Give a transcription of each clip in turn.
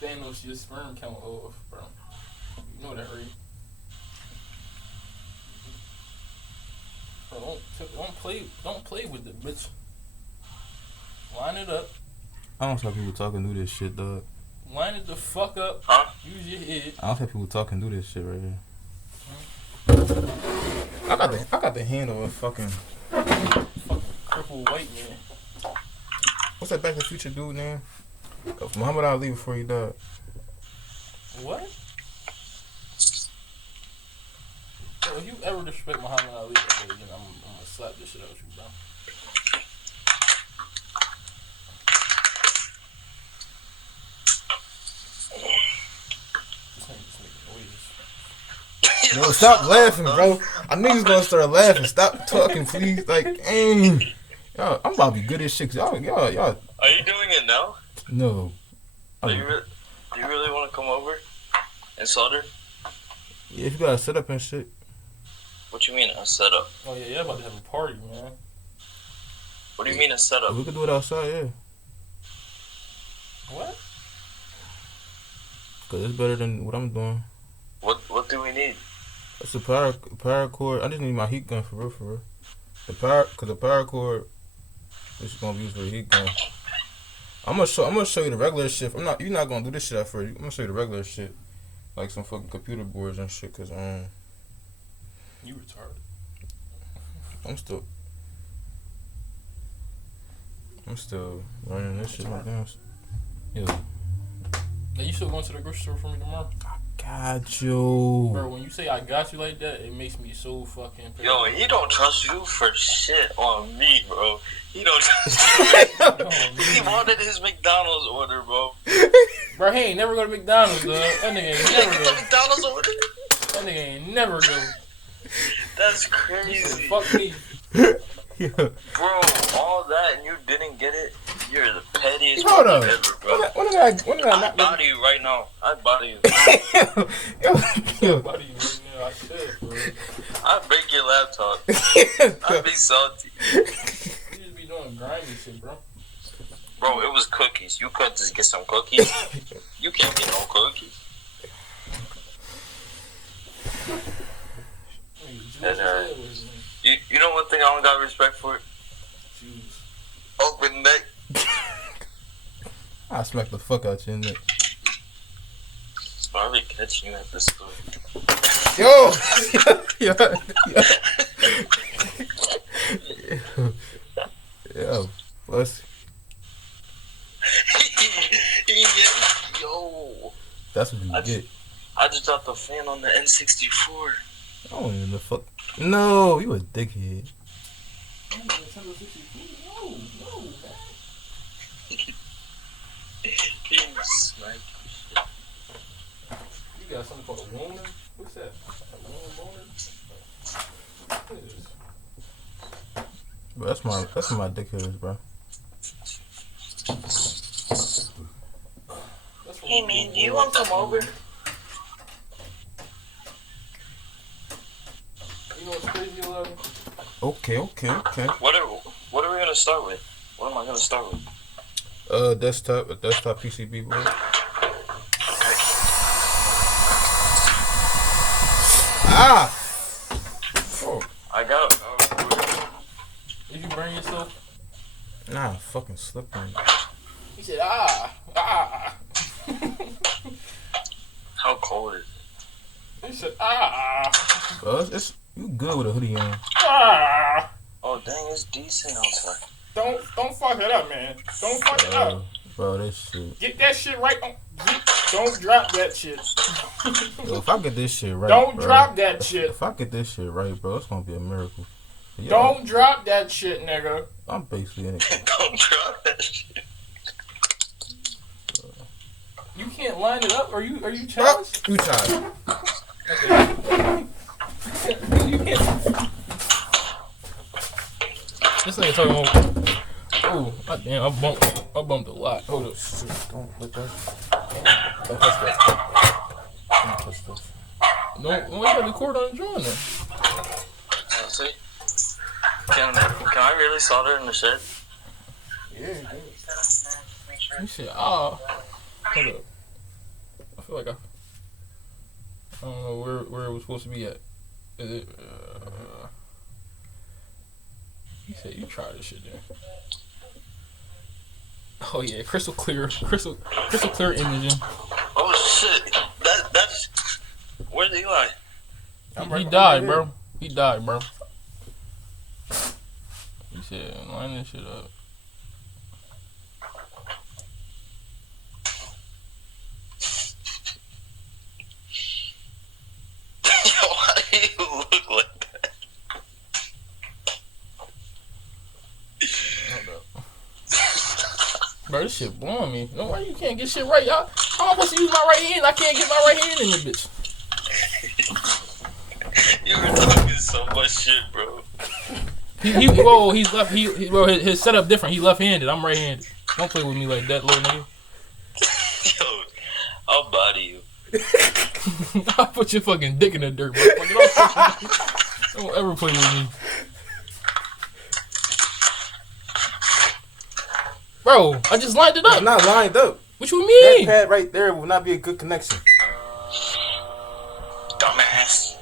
Thanos your sperm count off, bro. You know that, right? Bro, don't play with it, bitch. Line it up. I don't like people talking do this shit, dog. Line it the fuck up. Huh? Use your head. I don't think people talking do this shit right here. I got the handle of fucking Crippled white man. what's that Back to the Future dude name? Muhammad Ali before he died. What? Bro, if you ever disrespect Muhammad Ali, I'm gonna slap this shit out of you, bro. Yo, stop laughing, bro. I knew you was gonna start laughing. Stop talking, please. Like, dang. Y'all, I'm about to be good as shit. Y'all. Are you doing it now? No. Do you really want to come over and solder? Yeah, if you got a setup and shit. What you mean a setup? Oh yeah, you're about to have a party, man. What do you mean a setup? We could do it outside, yeah. What? Cause it's better than what I'm doing. What do we need? It's a power cord. I just need my heat gun for real. The power cord is gonna be used for the heat gun. I'm gonna show you the regular shit. You're not gonna do this shit at first. I'm gonna show you the regular shit, like some fucking computer boards and shit. Cause You retarded. I'm still running this shit like this. Yeah. Hey, you still going to the grocery store for me tomorrow? Got you. Bro, when you say I got you like that, it makes me so fucking pissed. Yo, he don't trust you for shit on me, bro. He don't trust you. He wanted his McDonald's order, bro. Bro, he ain't never go to McDonald's, dog. That nigga ain't You never get go. the McDonald's order? That nigga ain't never go. That's He crazy. said, fuck me. Yeah. Bro, all that and you didn't get it? You're the pettiest Hold one on. ever, bro. When did I I'd not body you right now. I'd body you. Yo. Buddy, you know, I should, bro. I'd break your laptop. I'd be salty. You just be doing grimy shit, bro. Bro, it was cookies. You couldn't just get some cookies. You can't get no cookies. And, you know one thing I don't got respect for? Open neck. I smack the fuck out your neck. I'll be catching you at the store. Yo! Yo. What's... Yo. That's what you get. I just dropped the fan on the N64. I don't even know the fuck. No, you a dickhead. You got something called a woman? What's that? A woman boner? What is this? Bro, that's my dickheads, bro. Hey man, do you want to come over? You know what's crazy, love? Okay. What are we gonna start with? What am I gonna start with? A desktop PCB board. Ah! Oh. I got it. Did you burn yourself? Nah, fucking slipping. He said, ah. How cold is it? He said, ah. Bro, it's you good with a hoodie on. Ah. Oh dang, it's decent outside. Don't fuck it up, man. Don't fuck it up. Bro, this shit. Get that shit right. Don't drop that shit. Yo, if I get this shit right, Don't bro, drop that shit. If I get this shit right, bro, it's gonna be a miracle. Yo, Don't drop that shit, nigga. I'm basically in it. Don't drop that shit. You can't line it up. Are you challenged? You tried. You can't. This nigga talking about. Oh, damn! I bumped a lot. Hold up. Don't let that. Don't touch that. Don't touch that. No, you got the cord on the drawing there. See? Can I really solder in the shed? Yeah. You said, ah. Hold up. feel like I don't know where it was supposed to be at. Is it? You said you tried this shit then. Oh yeah, crystal clear imaging. Oh shit! That's where's Eli? He died, bro. He died, bro. He said, line this shit up. Yo, why do you look like that? Hold up. Bro, this shit blowing me. No, why you can't get shit right, y'all? How am I supposed to use my right hand? I can't get my right hand in this bitch. You were talking so much shit, bro. He's left. Bro, his setup different. He left-handed. I'm right-handed. Don't play with me like that, little nigga. Yo, I'll body you. I'll put your fucking dick in the dirt, bro. Don't ever play with me. Bro, I just lined it up. It's not lined up. What you mean? That pad right there will not be a good connection. Dumbass.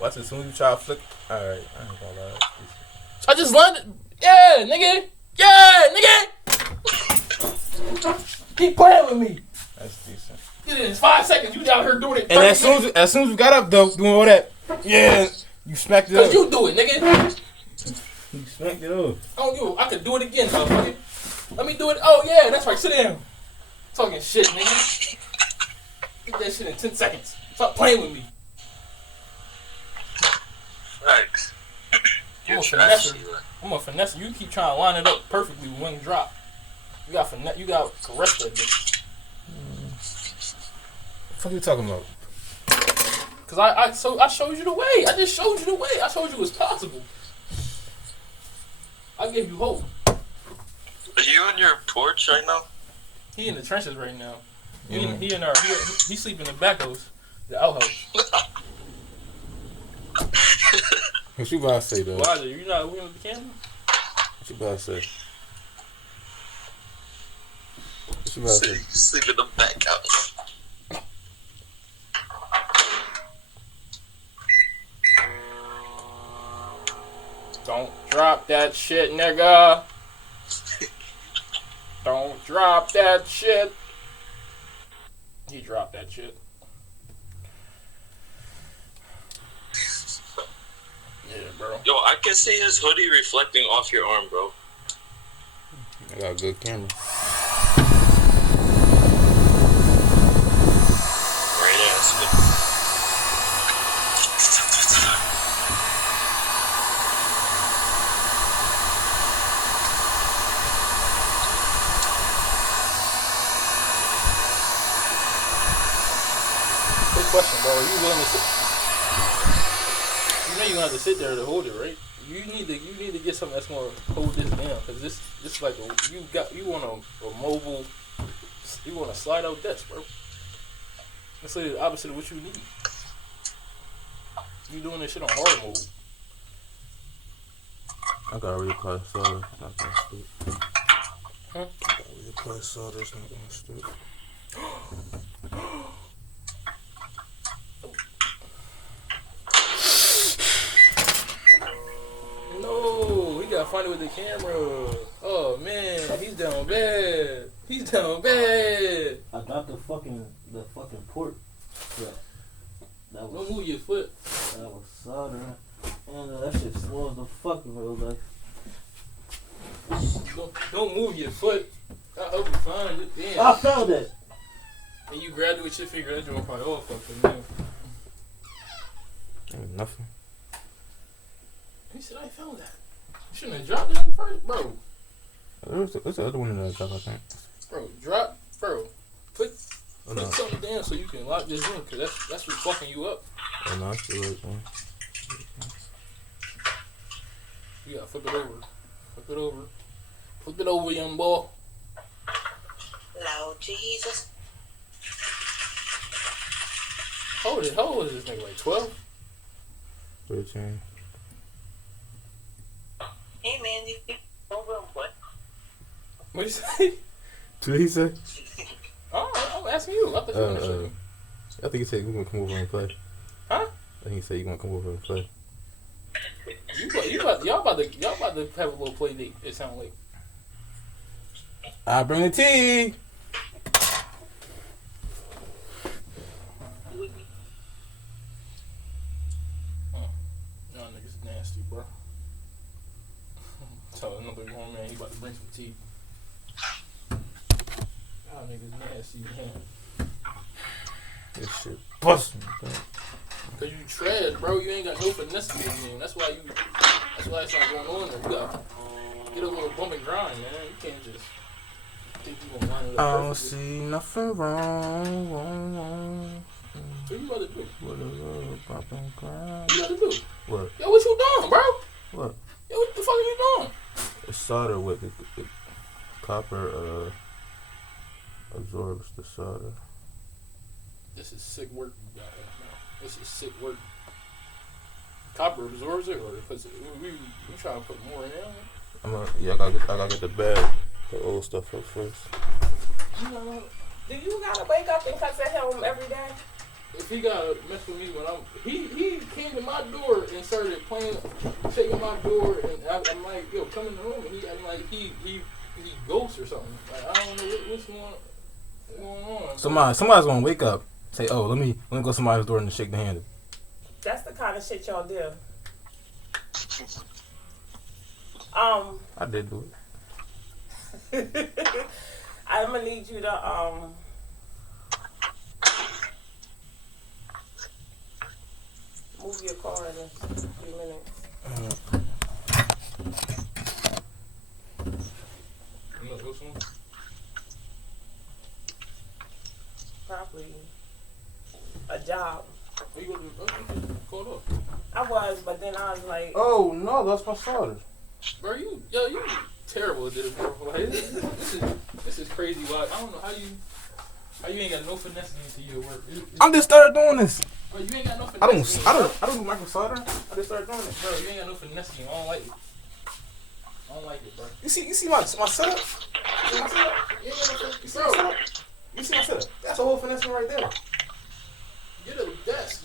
Watch as soon as you try to flick. Alright, I ain't gonna lie. I just lined it. Yeah, nigga. Yeah, nigga. Keep playing with me. That's decent. It is 5 seconds. You down here doing it. And as soon as you got up though, doing all that, yeah, you smacked it up. Cause you do it, nigga. You smacked it up. I could do it again, motherfucker. Let me do it. Oh yeah, that's right. Sit down. Talking shit, nigga. Get that shit in 10 seconds. Stop playing with me. Thanks. I'm gonna finesse you. You keep trying to line it up perfectly with one drop. You got caress that bitch. What the fuck are you talking about? Cause I showed you the way. I just showed you the way. I showed you it's possible. I gave you hope. Are you on your porch right now? He in the trenches right now. He sleep in the back house, the outhouse. What you about to say though? Why? You not looking at the camera? What you about to say? What you about to say? You sleep in the back house. Don't drop that shit, nigga. Don't drop that shit. He dropped that shit. Yeah, bro. Yo, I can see his hoodie reflecting off your arm, bro. I got a good camera. Great ass. Quick question, bro. Are you willing to sit? You know you gonna have to sit there to hold it, right? You need to get something that's gonna hold this down, cause this like you want a mobile, you want a slide out desk, bro. That's like the opposite of what you need. You doing this shit on hard mode. I got a real class solder. Not gonna stick. Huh? I got a real class solder. It's not gonna stick. No, he got funny with the camera. Oh man, he's down bad. He's down bad. I got the fucking port. Yeah. That Don't move your foot. That was soldering. And that shit slow as the fuck in real life. Don't move your foot. I hope you find it. Damn. I found it. And you grabbed it with your finger. That joint probably all fucked up now. Ain't nothing. He said I found that. You shouldn't have dropped it at first, bro. There's the other one in that cup, I think. Bro, put something down so you can lock this in, cause that's what's fucking you up. Oh no, I see what it's doing. You gotta flip it over. Flip it over. Flip it over, young boy. Lord Jesus. How old is this nigga? Like 12? 13. Hey man, you don't run, what? What'd you say? What did he say? I'm asking you. I thought you were gonna show you. I think he said we gonna come over and play. Huh? I think he said you gonna come over and play. Y'all about to have a little play date. It sounds like. I bring the tea. Y'all niggas nasty, bro. Tell another grown man he about to bring some tea. Y'all niggas nasty, man. This shit busting. Cause you trash, bro. You ain't got no finesse in this game. That's why it's not going on there. You gotta get a little bump and grind, man. You can't just think you gonna line it up I don't perfectly. see nothing wrong. What you about to do? What a little bump and grind. What you about to do? What? Yo, what you doing, bro? What? Yo, what the fuck are you doing? It's solder with the copper absorbs the solder. This is sick work you got right now. This is sick work. Copper absorbs it, or because we trying to put more in there? I gotta get the bag, the old stuff up first. Do you gotta wake up and cuss at him every day? If he gotta mess with me when he came to my door and started playing, shaking my door, and I'm like, yo, come in the room, and I'm like, he ghosts or something. Like, I don't know what's going on. Somebody's gonna wake up, say, oh, let me go to somebody's door and shake the hand. That's the kind of shit y'all do. I did do it. I'm gonna need you to move your car in a few minutes. You know this one? Probably a job. You called up. I was, but then I was like, Oh no, that's my solder. Bro, you terrible at this, bro. Like, this is crazy. Why I don't know how you ain't got no finesse into your work. I'm just started doing this. Bro, you ain't got no finesse. I don't do microsoldering. I just started doing it. Bro, you ain't got no finesse. I don't like it. I don't like it, bro. You see my setup? You see my setup? You ain't got no finesse. You see my setup? You see my setup? That's a whole finesse right there. Get a desk.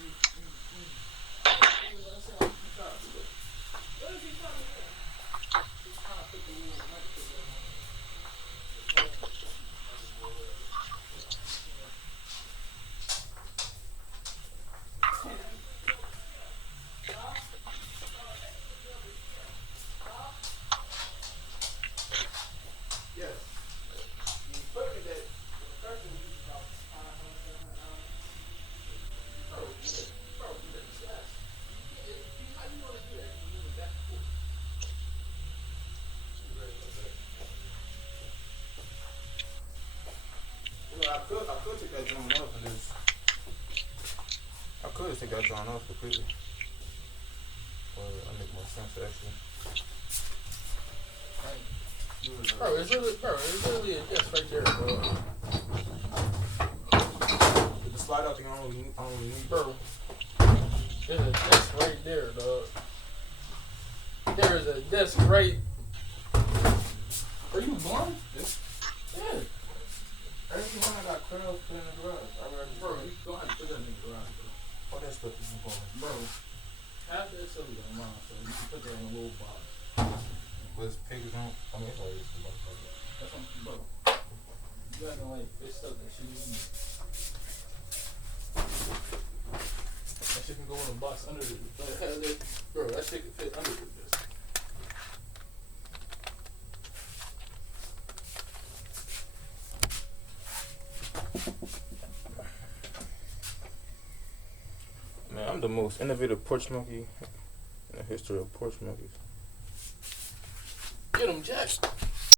I could take that drawing off and just. I could just take that drawing off completely. Or I make more sense actually. Bro, it's literally a desk right there, bro. The slide out thing I don't really need. Bro, there's a desk right there, dog. There is a desk right. Are you blind? Yeah. Every time I got curls put in the garage. Bro, you don't have to put that in the garage, bro. All that stuff is important. Bro, have that silly on mine, so you can put that in a little box. With pigs on. I mean, it's always the box. That's something, bro. You acting like it's stuff that she needs. That shit can go in a box under the. Bro, that shit can fit under the desk. Man, I'm the most innovative porch monkey in the history of porch monkeys. Get him, Jack.